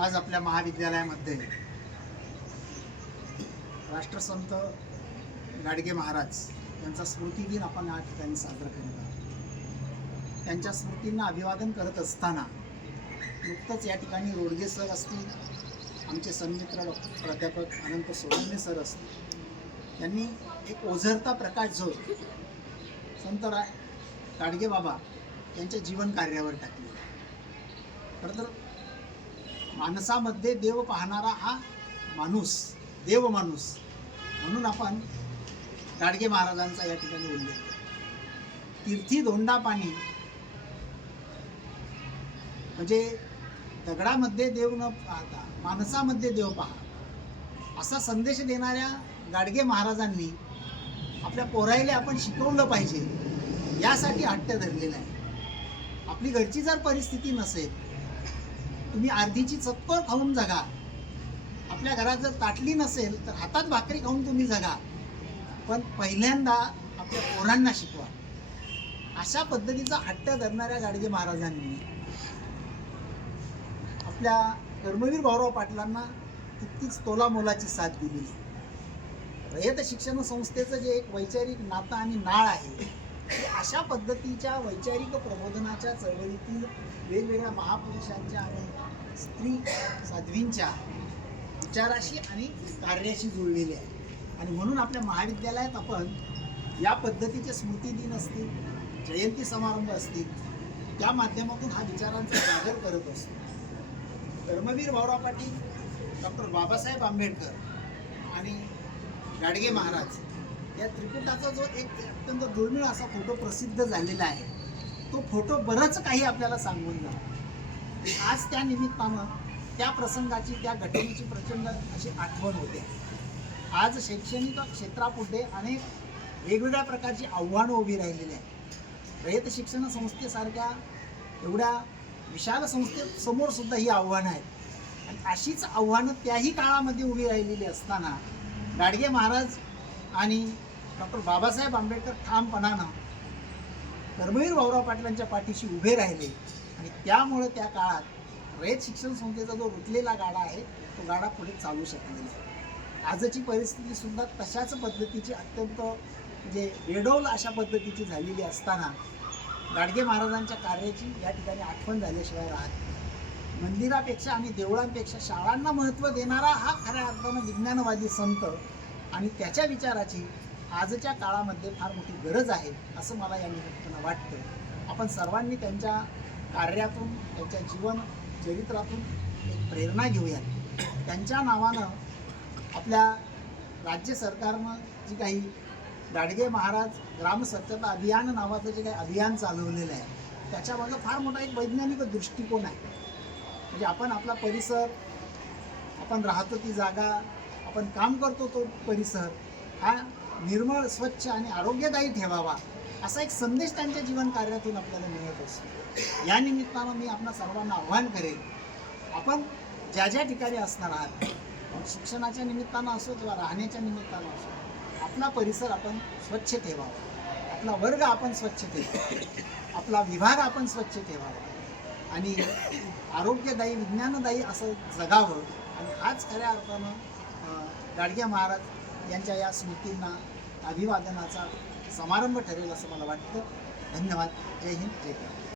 आज आपल्या महाविद्यालयामध्ये राष्ट्रसंत गाडगे महाराज यांचा स्मृतिदिन आपण या ठिकाणी साजरा करीत आहोत। त्यांच्या स्मृतींना अभिवादन करत असताना नुकतंच या ठिकाणी रोडगे सर असतील, आमचे सन्मित्र प्राध्यापक अनंत सोनवणे सर असतील, यांनी एक ओझरता प्रकाश जो संत गाडगे बाबा यांच्या जीवन कार्यावर टाकले। खरं तर माणसामध्ये देव पाहणारा हा माणूस देव माणूस म्हणून आपण गाडगे महाराजांचा या ठिकाणी उल्लेख करतो। तीर्थी धोंडा पाणी म्हणजे दगडामध्ये देव न पाहता माणसामध्ये देव पहा असा संदेश देणाऱ्या गाडगे महाराजांनी आपल्या पोरायला आपण शिकवलं पाहिजे यासाठी हट्ट धरलेला आहे। आपली घरची जर परिस्थिती नसेल, तुम्ही अर्धीची चतकोर खाऊन जगा, आपल्या घरात जर ताटली नसेल तर हातात भाकरी खाऊन तुम्ही जगा, पण पहिल्यांदा आपल्या पोरांना शिकवा। अशा पद्धतीचा हट्ट धरणाऱ्या गाडगे महाराजांनी आपल्या कर्मवीर भाऊराव पाटलांना तितकीच तोलामोलाची साथ दिली। रयत शिक्षण संस्थेचं जे एक वैचारिक नातं आणि नाळ आहे, अशा पद्धतीच्या वैचारिक प्रबोधनाच्या चळवळीतील वेगवेगळ्या महापुरुषांच्या आणि स्त्री साध्वींच्या विचाराशी आणि कार्याशी जुळलेले आहे। आणि म्हणून आपल्या महाविद्यालयात आपण या पद्धतीचे स्मृतिदिन असतील, जयंती समारंभ असतील, त्या माध्यमातून हा विचारांचा जागर करत असतो। कर्मवीर भाऊराव पाटील, डॉक्टर बाबासाहेब आंबेडकर आणि गाडगे महाराज या त्रिकुटाचा जो एक अत्यंत दुर्मिळ असा फोटो प्रसिद्ध झालेला आहे, तो फोटो बरंच काही आपल्याला सांगून जातो। आज त्या निमित्तानं त्या प्रसंगाची, त्या घटनेची प्रचंड अशी आठवण होते। आज शैक्षणिक क्षेत्रापुढे अनेक वेगवेगळ्या प्रकारची आव्हानं उभी राहिलेली आहेत। रयत शिक्षण संस्थेसारख्या एवढ्या विशाल संस्थेसमोर सुद्धा ही आव्हानं आहेत आणि अशीच आव्हानं त्याही काळामध्ये उभी राहिलेली असताना गाडगे महाराज आणि डॉक्टर बाबासाहेब आंबेडकर ठामपणानं कर्मवीर भाऊराव पाटलांच्या पाठीशी उभे राहिले आणि त्यामुळे त्या काळात रयत शिक्षण संस्थेचा जो रुतलेला गाडा आहे तो गाडा पुढे चालू शकलेला आहे। आजची परिस्थिती सुद्धा तशाच पद्धतीची अत्यंत म्हणजे बेडौल अशा पद्धतीची झालेली असताना गाडगे महाराजांच्या कार्याची या ठिकाणी आठवण झाल्याशिवाय राहत नाही। मंदिरापेक्षा आणि देवळांपेक्षा शाळांना महत्त्व देणारा हा खऱ्या अर्थानं विज्ञानवादी संत आणि त्याच्या विचाराची आजच्या काळामध्ये फार मोठी गरज आहे असं मला या निमित्तानं वाटतं। आपण सर्वांनी त्यांच्या कार्यातून, त्यांच्या जीवन चरित्रातून एक प्रेरणा घेऊयात। त्यांच्या नावानं आपल्या राज्य सरकारनं जी काही गाडगे महाराज ग्राम स्वच्छता अभियान नावाचं जे काही अभियान चालवलेलं आहे, त्याच्यामागं फार मोठा एक वैज्ञानिक दृष्टिकोन आहे। म्हणजे आपण आपला परिसर, आपण राहतो ती जागा, आपण काम करतो तो परिसर हा निर्मळ, स्वच्छ आणि आरोग्यदायी ठेवावा असा एक संदेश त्यांच्या जीवन कार्यातून आपल्याला मिळत असतो। या निमित्तानं मी आपल्या सर्वांना आव्हान करेन, आपण ज्या ज्या ठिकाणी असणार आहात, शिक्षणाच्या निमित्तानं असो किंवा राहण्याच्या निमित्तानं असो, आपला परिसर आपण स्वच्छ ठेवावा, आपला वर्ग आपण स्वच्छ ठेवावा, आपला विभाग आपण स्वच्छ ठेवावा आणि आरोग्यदायी, विज्ञानदायी असं जगावं। आणि हाच खऱ्या अर्थानं गाडगे महाराज यांच्या या स्मृतींना अभिवादनाचा समारंभ ठरेल असं मला वाटतं। धन्यवाद। जय हिंद, जय भारत।